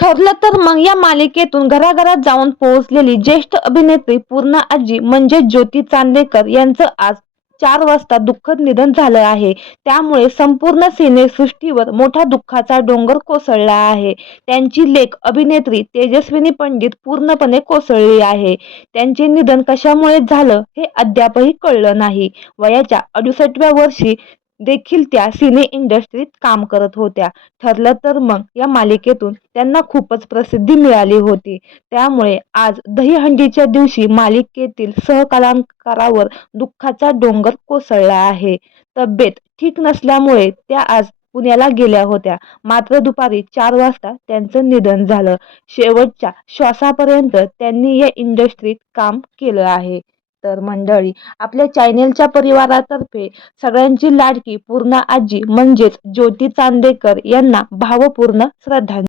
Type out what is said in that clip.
ठरलं तर मग या मालिकेतून घराघरात जाऊन पोहोचलेली ज्येष्ठ अभिनेत्री पूर्णा आजी म्हणजे ज्योती चांदेकर यांचं आज 4 वाजता दुःखद निधन झालं आहे. त्यामुळे संपूर्ण सिनेसृष्टीवर मोठा दुःखाचा डोंगर कोसळला आहे. त्यांची लेक अभिनेत्री तेजस्विनी पंडित पूर्णपणे कोसळली आहे. त्यांचे निधन कशामुळे झालं हे अद्यापही कळलं नाही. वयाच्या 68व्या वर्षी देखील त्या सिने इंडस्ट्रीत काम करत होत्या. ठरलं तर मग या मालिकेतून त्यांना खूपच प्रसिद्धी मिळाली होती. त्यामुळे आज दहीहंडीच्या दिवशी मालिकेतील सहकलाकारावर दुःखाचा डोंगर कोसळला आहे. तब्येत ठीक नसल्यामुळे त्या आज पुण्याला गेल्या होत्या. मात्र दुपारी 4 वाजता त्यांचं निधन झालं. शेवटच्या श्वासापर्यंत त्यांनी या इंडस्ट्रीत काम केलं आहे. तर मंडळी, आपल्या चॅनेलच्या परिवारातर्फे सगळ्यांची लाडकी पूर्णा आजी म्हणजेच ज्योती चांदेकर यांना भावपूर्ण श्रद्धांजली.